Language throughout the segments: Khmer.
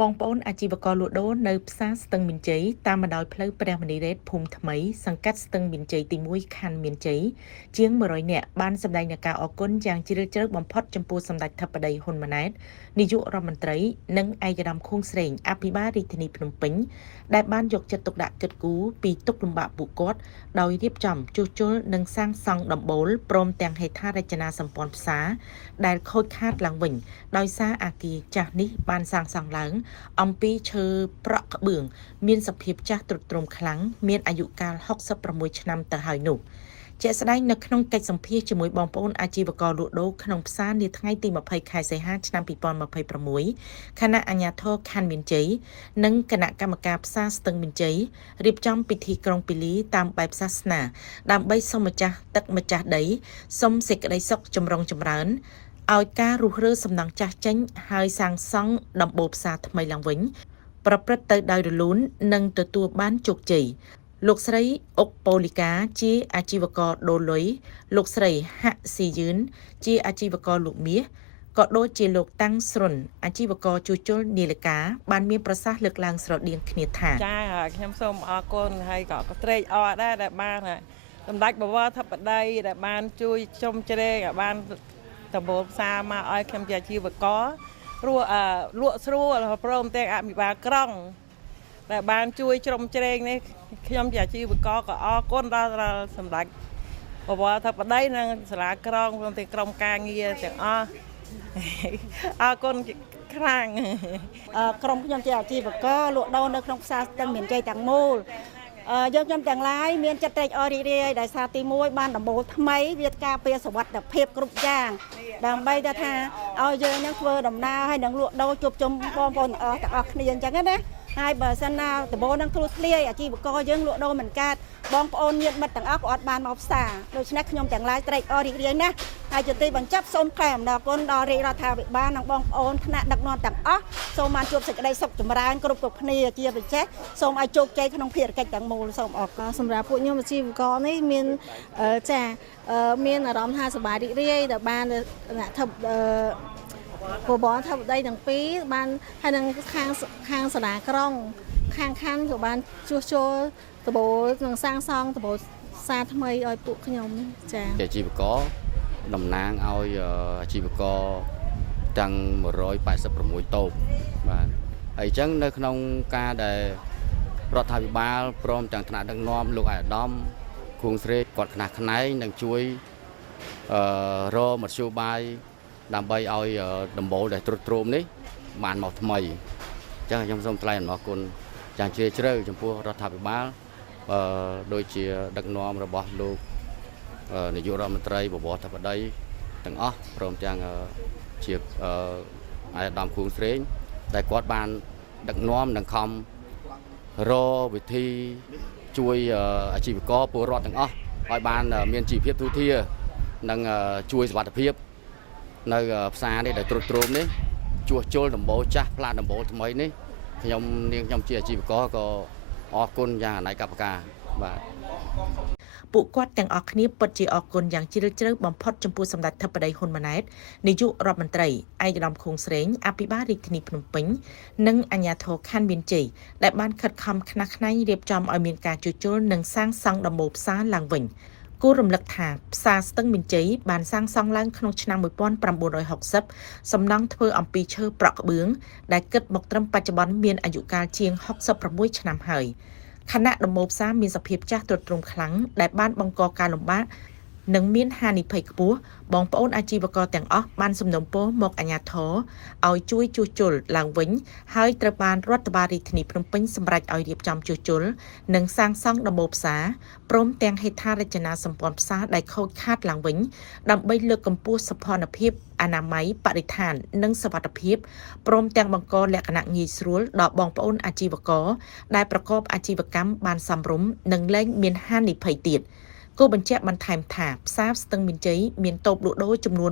បងប្អូនអាជីវករលក់ដូរនៅផ្សារស្ទឹងមានជ័យតាមបណ្ដោយផ្លូវព្រះមនីរ៉េតភូមិថ្មីសង្កាត់ស្ទឹងមានជ័យទី1ខណ្ឌមានជ័យជាង100នាក់បានសម្ដែងនូវការអរគុណយ៉ាងជ្រាលជ្រៅបំផុតចំពោះសម្ដេចធិបតីហ៊ុនម៉ាណែតនាយករដ្ឋមន្ត្រីនិងឯកឧត្តមខួងស្រេងអភិបាលរាជធានីភ្នំពេញដែលបានយកចិត្តទុកដាក់គិតគូរពីទុក្ខលំបាកពួកគាត់ដោយរៀបចំជួសជុលនិងសាងសង់ដំបូលព្រមទាំងហេដ្ឋារចនាសម្ព័ន្ធផ្សារដែលខូចខាតឡើងវិញដោយសារអគារចាស់នេះបានសាងសង់ឡើងអំពីឈើប្រក់ក្បឿងមានសភាពចាស់ទ្រុឌទ្រោមខ្លាំងមានអាយុកាល66ឆ្នាំទៅហើយនោះជាក់ស្ដែងនៅក្នុងកិច្ចសម្ភាសជាមួយបងប្អូនអាជីវករលក់ដូរក្នុងផ្សារនាថ្ងៃទី20ខែសីហាឆ្នាំ2026គណៈអាជ្ញាធរខណ្ឌមានជ័យនិងគណៈកម្មការផ្សារស្ទឹងមានជ័យរៀបចំពិធីក្រុងពីលីតាមបែបសាសនាដើម្បីសូមម្ចាស់ទឹកម្ចាស់ដីសូមសេចក្តីសុខចម្រុងចម្រើនឲ្យការរុះរើសំណង់ចាស់ចេញហើយសាងសង់ដំបូលផ្សារថ្មីឡើងវិញប្រព្រឹត្តទៅដោយរលូននិងទទួលបានជោគជ័យលោកស្រីអុកប៉ូលីកាជាអាជីវករដូរលុយលោកស្រីហាក់ស៊ីយឿនជាអាជីវករលក់មាសក៏ដូចជាលោកតាំងស្រុនអាជីវករជួសជុលនាឡិកាបានមានប្រសាសន៍លើកឡើងស្រដៀងគ្នាថាចាខ្ញុំសូមអរគុណហើយក៏ត្រេកអរដែរដែលបានសម្ដេចបវរធិបតីដែលបានជួយជ្រោមជ្រែងឲ្យបានដំបូលផ្សារមកឲ្យខ្ញុំជាអាជីវករលក់ស្រួលព្រមទាំងអភិបាលក្រុងដែលបានជួយជ្រោមជ្រែងនេះខ្ញុំជាអាជីវករក៏អរគុណដល់សម្ដេចបវរធិបតីនិងសាលាក្រុងព្រមទាំងក្រុមការងារទាំងអស់អរគុណខ្លាំងក្រុមខ្ញុំជាអាជីវករលក់ដូរនៅក្នុងផ្សារស្ទឹងមានជ័យទាំងមូលយើងខ្ញុំទាំងឡាយមានចិត្តត្រេកអររីករាយដោយសារទី1បានដំបូលថ្មីវាការពារសុវត្ថិភាពគ្រប់យ៉ាងដើម្បីថាឲ្យយើងនឹងធ្វើដំណើរហើយនឹងលក់ដូរជួបជុំបងប្អូនទាំងអស់គ្នាអញ្ចឹងណាហើយបើសិនណាដំបូលនឹងគ្រូធ្លាយអាជីវករយើងលក់ដូរមិនកើតបងប្អូនញាតិមិត្តទាំងអស់ក៏អត់បានមកផ្សារដូច្នេះខ្ញុំទាំងឡាយត្រេកអររីករាយណាស់ហើយជាទីបញ្ចប់សូមថ្លែងអំណរគុណដល់រាជរដ្ឋាភិបាលនិងបងប្អូនថ្នាក់ដឹកនាំទាំងអស់សូមបានជួបសេចក្តីសុខចម្រើនគ្រប់គ្នាជាពិសេសសូមឲ្យជោគជ័យក្នុងភារកិច្ចទាំងមូលសូមអរគុណសម្រាប់ពួកខ្ញុំអាជីវករនេះមានមានអារម្មណ៍ថាសប្បាយរីករាយដែលបានពបធិបតីទាំងពីរបានហើយនឹងខាងសាលាក្រុងខាងខណ្ឌក៏បានជួសជុលដំបូលនិងសាងសង់ដំបូលផ្សារថ្មីឲ្យពួកខ្ញុំចា៎អាជីវករតំណាងឲ្យអាជីវករទាំង186តូបបាទហើយអញ្ចឹងនៅក្នុងការដែលរដ្ឋាភិបាលព្រមទាំងថ្នាក់ដឹកនាំលោកអាយដាមខួងស្រេងគាត់ខ្នះខ្នែងនឹងជួយរមធ្យោបាយដើម្បីឲ្យដំបូលដែលទ្រុឌទ្រោមនេះបានមកថ្មីអញ្ចឹងខ្ញុំសូមថ្លែងអំណរគុណយ៉ាងជ្រាលជ្រៅចំពោះរដ្ឋាភិបាលដូចជាដឹកនាំរបស់លោកនាយករដ្ឋមន្ត្រីបវរធិបតីទាំងអស់ព្រមទាំងជាអាយដាមខួងស្រេងដែលគាត់បានដឹកនាំនិងខំរវិធីជួយអាជីវករពលរដ្ឋទាំងអស់ឲ្យបានមានជីវភាពទូធានិងជួយសុវត្ថិភាពនៅផ្សារនេះដែលទ្រុឌទ្រោមនេះជួសជុលដំបូលចាស់ផ្លាស់ដំបូលថ្មីនេះខ្ញុំជាអាជីវករក៏អរគុណយ៉ាងអនេកប្បការបាទពួកគាត់ទាំងអស់គ្នាពិតជាអរគុណយ៉ាងជ្រាលជ្រៅបំផុតចំពោះសម្ដេចធិបតីហ៊ុនម៉ាណែតនាយករដ្ឋមន្ត្រីឯកឧត្តមខួងស្រេងអភិបាលរាជធានីភ្នំពេញនិងអាជ្ញាធរខណ្ឌមានជ័យដែលបានខិតខំខ្នះខ្នែងរៀបចំឲ្យមានការជួសជុលនិងសាងសង់ដំបូលផ្សារឡើងវិញគួររំលឹកថាផ្សារស្ទឹងមានជ័យបានសាងសង់ឡើងក្នុងឆ្នាំ1960សំណង់ធ្វើអំពីឈើប្រក់ក្បឿងដែលគិតមកត្រឹមបច្ចុប្បន្នមានអាយុកាលជាង66ឆ្នាំហើយខណៈដំបូលផ្សារមានសភាពចាស់ទ្រុឌទ្រោមខ្លាំងដែលបានបង្កការលំបាកនិងមានហានិភ័យខ្ពស់បងប្អូនអាជីវករទាំងអស់បានសំណូមពរមកអាជ្ញាធរឲ្យជួយជួសជុលឡើងវិញហើយត្រូវបានរដ្ឋបាលរាជធានីភ្នំពេញសម្រេចឲ្យរៀបចំជួសជុលនិងសាងសង់ដំបូលផ្សារព្រមទាំងហេដ្ឋារចនាសម្ព័ន្ធផ្សារដែលខូចខាតឡើងវិញដើម្បីលើកកម្ពស់សោភ័ណភាពអនាម័យបរិស្ថាននិងសុវត្ថិភាពព្រមទាំងបង្កលក្ខណៈងាយស្រួលដល់បងប្អូនអាជីវករដែលប្រកបអាជីវកម្មបានសមរម្យនិងលែងមានហានិភ័យទៀតគូបញ្ជាក់បន្ថែមថាផ្សារស្ទឹងមានជ័យមានតូបលក់ដូរចំនួន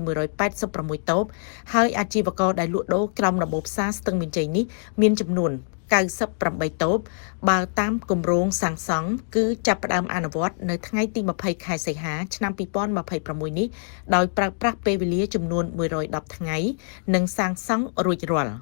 186តូបហើយអាជីវករដែលលក់ដូរក្រោមដំបូលផ្សារស្ទឹងមានជ័យនេះមានចំនួន98តូបបើតាមគម្រោងសាងសង់គឺចាប់ផ្ដើមអនុវត្តនៅថ្ងៃទី20ខែសីហាឆ្នាំ2026នេះដោយប្រើប្រាស់ពេលវេលាចំនួន110ថ្ងៃនិងសាងសង់រួចរាល់